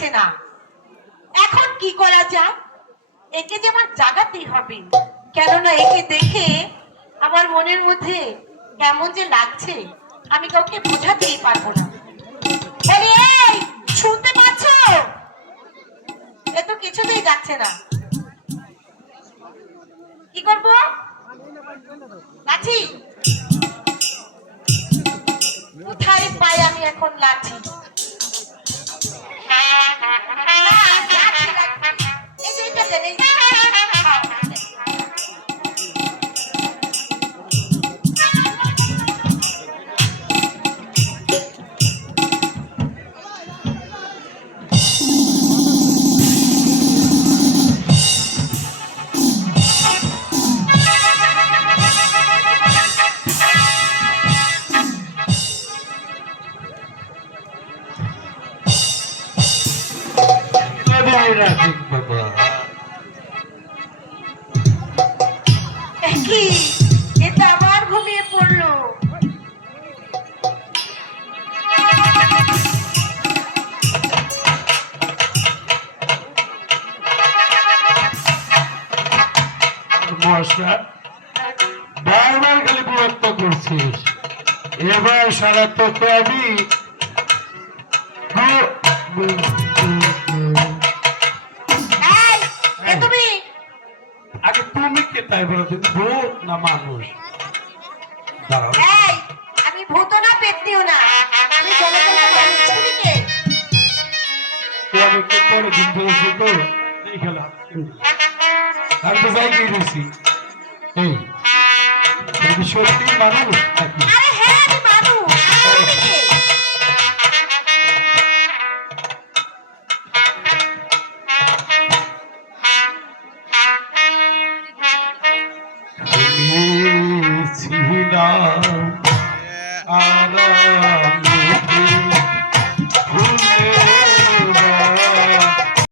যাচ্ছে না। এখন কি করা যায়? একে যে আমার জাগাতেই হবে, কেননা একে দেখে আমার মনের মধ্যে কেমন যে লাগছে আমি কাউকে বোঝাতেই পারবো না। এই, শুনতে পাচ্ছ? এ তো কিছুতেই যাচ্ছে না। কি করব? লাঠি কোথায় পাই আমি এখন লাঠি? এই যে এটা দেন, এই যে। কি এটা আবার ঘুমিয়ে পড়লো? মশা বারবার খালি বিরক্ত করছিস। এবার সারা তোকে আমি তুমি আগে তুমি কে তাই বলো, তুমি ভূত না মানুষ? দাঁড়াও, এই, আমি ভূত না পেত্নিও না, আমি জনগণের মানুষ। তুমি কে? তুই আমি একটু পরে দিন ধরেছি তো এই খেলা আমি তো যাই গিয়ে দিয়েছি। এই তুমি সত্যি মানুষ নাকি?